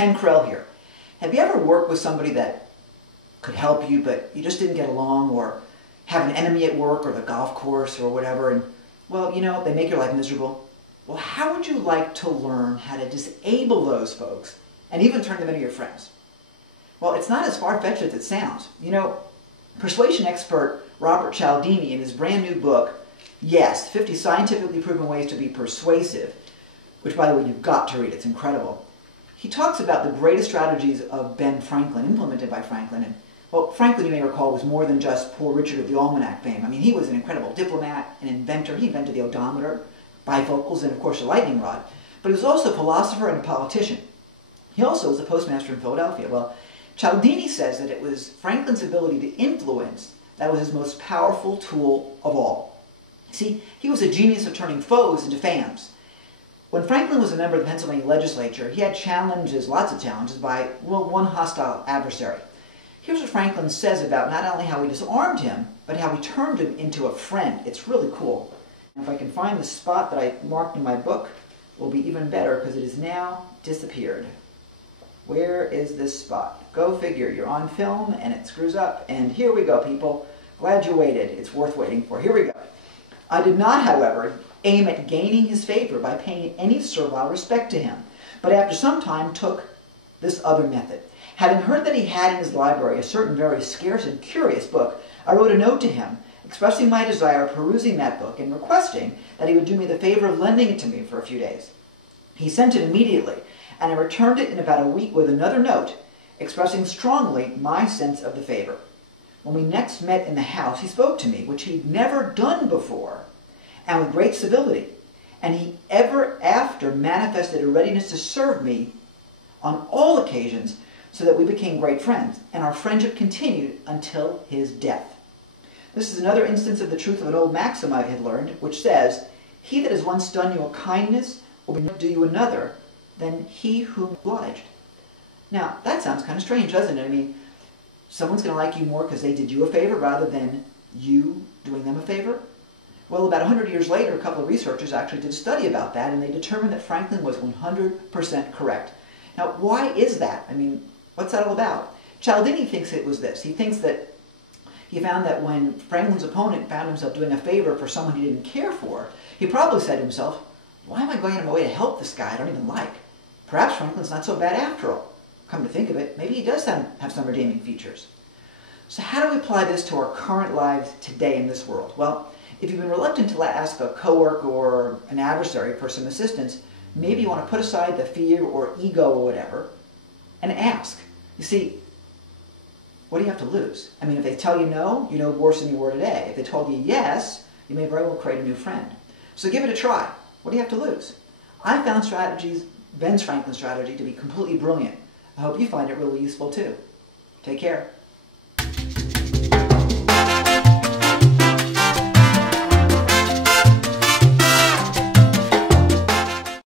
Ken Krell here. Have you ever worked with somebody that could help you, but you just didn't get along, or have an enemy at work or the golf course or whatever, and, well, you know, they make your life miserable? Well, how would you like to learn how to disable those folks and even turn them into your friends? Well, it's not as far-fetched as it sounds. You know, persuasion expert Robert Cialdini, in his brand new book, Yes, 50 Scientifically Proven Ways to Be Persuasive, which, by the way, you've got to read, it's incredible. He talks about the greatest strategies of Ben Franklin, implemented by Franklin. And, well, Franklin, you may recall, was more than just Poor Richard of the Almanac fame. I mean, he was an incredible diplomat, an inventor. He invented the odometer, bifocals, and, of course, the lightning rod. But he was also a philosopher and a politician. He also was a postmaster in Philadelphia. Well, Cialdini says that it was Franklin's ability to influence that was his most powerful tool of all. See, he was a genius of turning foes into fans. When Franklin was a member of the Pennsylvania legislature, he had challenges, lots of challenges, by, well, one hostile adversary. Here's what Franklin says about not only how he disarmed him, but how he turned him into a friend. It's really cool. And if I can find the spot that I marked in my book, it will be even better, because it has now disappeared. Where is this spot? Go figure. You're on film, and it screws up. And here we go, people. Glad you waited. It's worth waiting for. Here we go. I did not, however, aim at gaining his favor by paying any servile respect to him, but after some time took this other method. Having heard that he had in his library a certain very scarce and curious book, I wrote a note to him, expressing my desire of perusing that book and requesting that he would do me the favor of lending it to me for a few days. He sent it immediately, and I returned it in about a week with another note, expressing strongly my sense of the favor. When we next met in the house, he spoke to me, which he'd never done before, and with great civility, and he ever after manifested a readiness to serve me on all occasions, so that we became great friends, and our friendship continued until his death. This is another instance of the truth of an old maxim I had learned, which says, "He that has once done you a kindness will be do you another than he whom obliged." Now, that sounds kind of strange, doesn't it? I mean, someone's going to like you more because they did you a favor rather than you doing them a favor? Well, about 100 years later, a couple of researchers actually did a study about that, and they determined that Franklin was 100% correct. Now, why is that? I mean, what's that all about? Cialdini thinks it was this. He thinks that he found that when Franklin's opponent found himself doing a favor for someone he didn't care for, he probably said to himself, why am I going out of my way to help this guy I don't even like? Perhaps Franklin's not so bad after all. Come to think of it, maybe he does have some redeeming features. So how do we apply this to our current lives today in this world? Well, if you've been reluctant to ask a coworker or an adversary for some assistance, maybe you want to put aside the fear or ego or whatever and ask. You see, what do you have to lose? I mean, if they tell you no, you know worse than you were today. If they told you yes, you may very well create a new friend. So give it a try. What do you have to lose? I found Ben's Franklin strategy, to be completely brilliant. I hope you find it really useful too. Take care.